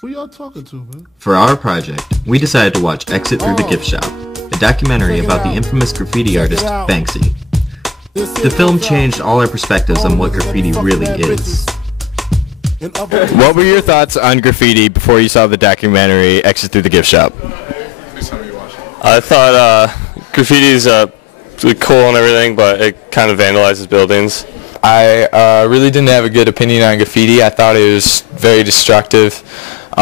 Who y'all talking to, man? For our project, we decided to watch Exit Through the Gift Shop, a documentary about the infamous graffiti artist Banksy. The film changed all our perspectives on what graffiti really is. What were your thoughts on graffiti before you saw the documentary Exit Through the Gift Shop? I thought graffiti is really cool and everything, but it kind of vandalizes buildings. I really didn't have a good opinion on graffiti. I thought it was very destructive.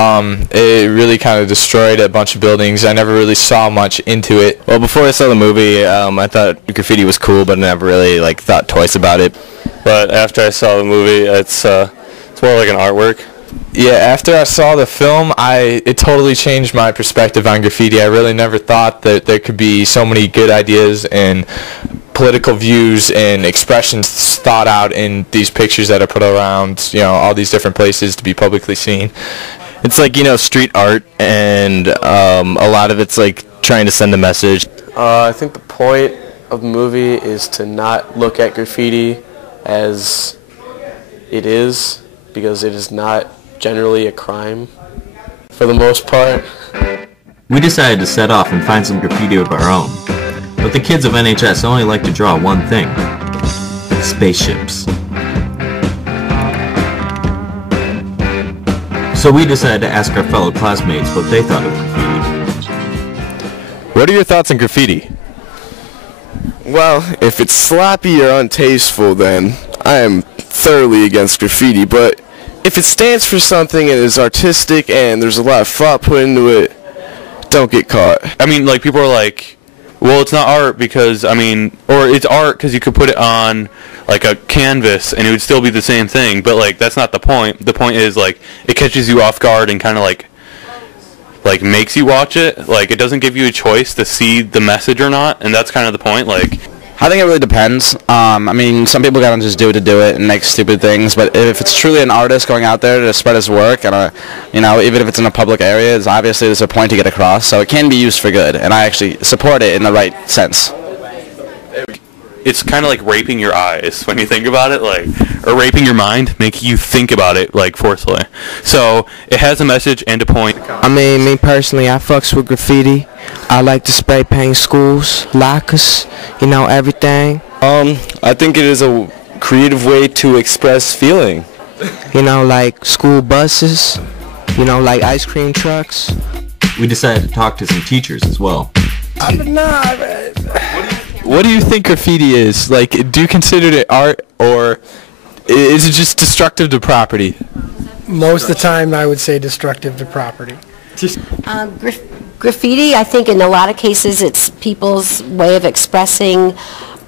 It really kind of destroyed a bunch of buildings. I never really saw much into it. Well, before I saw the movie, I thought graffiti was cool, but I never really thought twice about it. But after I saw the movie, it's more like an artwork. Yeah, after I saw the film, it totally changed my perspective on graffiti. I really never thought that there could be so many good ideas and political views and expressions thought out in these pictures that are put around, all these different places to be publicly seen. It's like, street art, and a lot of it's trying to send a message. I think the point of the movie is to not look at graffiti as it is, because it is not generally a crime for the most part. We decided to set off and find some graffiti of our own. But the kids of NHS only like to draw one thing: spaceships. So we decided to ask our fellow classmates what they thought of graffiti. What are your thoughts on graffiti? Well, if it's sloppy or untasteful, then I am thoroughly against graffiti, but if it stands for something and is artistic and there's a lot of thought put into it, don't get caught. I mean, people are like, well, it's not art because, or it's art because you could put it on, a canvas and it would still be the same thing, but, that's not the point. The point is, it catches you off guard and kind of, makes you watch it. It doesn't give you a choice to see the message or not, and that's kind of the point, I think it really depends. Some people gotta just do it and make stupid things, but if it's truly an artist going out there to spread his work, and even if it's in a public area, it's obviously there's a point to get across, so it can be used for good, and I actually support it in the right sense. It's kind of like raping your eyes when you think about it, or raping your mind, making you think about it, forcefully. So it has a message and a point. Me personally, I fucks with graffiti. I like to spray paint schools, lockers, everything. I think it is a creative way to express feeling. Like school buses, like ice cream trucks. We decided to talk to some teachers as well. What do you think graffiti is? Do you consider it art, or is it just destructive to property? Most of the time, I would say destructive to property. Graffiti, I think in a lot of cases, it's people's way of expressing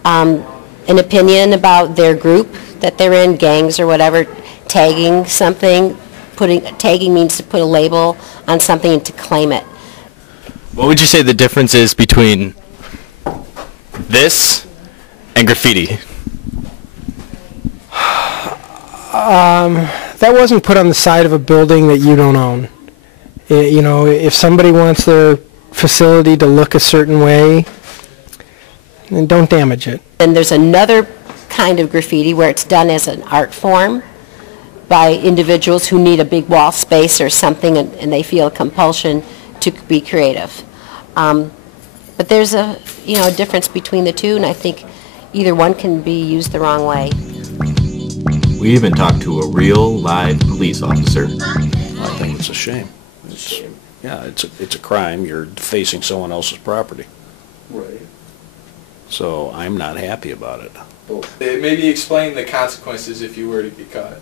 an opinion about their group that they're in, gangs or whatever, tagging something. Tagging means to put a label on something and to claim it. What would you say the difference is between this and graffiti? That wasn't put on the side of a building that you don't own. If somebody wants their facility to look a certain way, then don't damage it. And there's another kind of graffiti where it's done as an art form by individuals who need a big wall space or something, and they feel a compulsion to be creative. But there's a difference between the two, and I think either one can be used the wrong way. We even talked to a real, live police officer. I think it's a shame. It's a crime. You're defacing someone else's property. Right. So I'm not happy about it. Maybe explain the consequences if you were to get caught.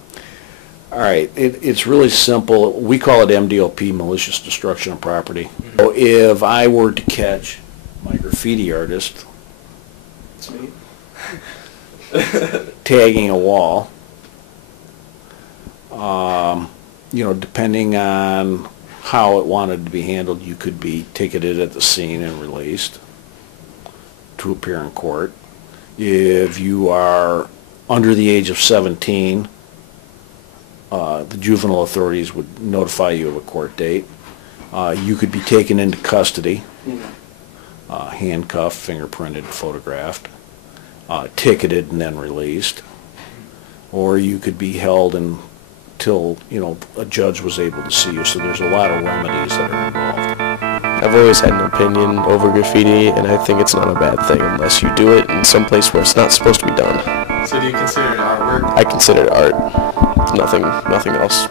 All right, it's really simple. We call it MDOP, malicious destruction of property. Mm-hmm. So if I were to catch my graffiti artist tagging a wall, depending on how it wanted to be handled, you could be ticketed at the scene and released to appear in court. If you are under the age of 17, the juvenile authorities would notify you of a court date. You could be taken into custody, handcuffed, fingerprinted, photographed, ticketed, and then released. Or you could be held in till, you know, a judge was able to see you. So there's a lot of remedies that are involved. I've always had an opinion over graffiti, and I think it's not a bad thing unless you do it in some place where it's not supposed to be done. So do you consider it artwork? I consider it art. Nothing else.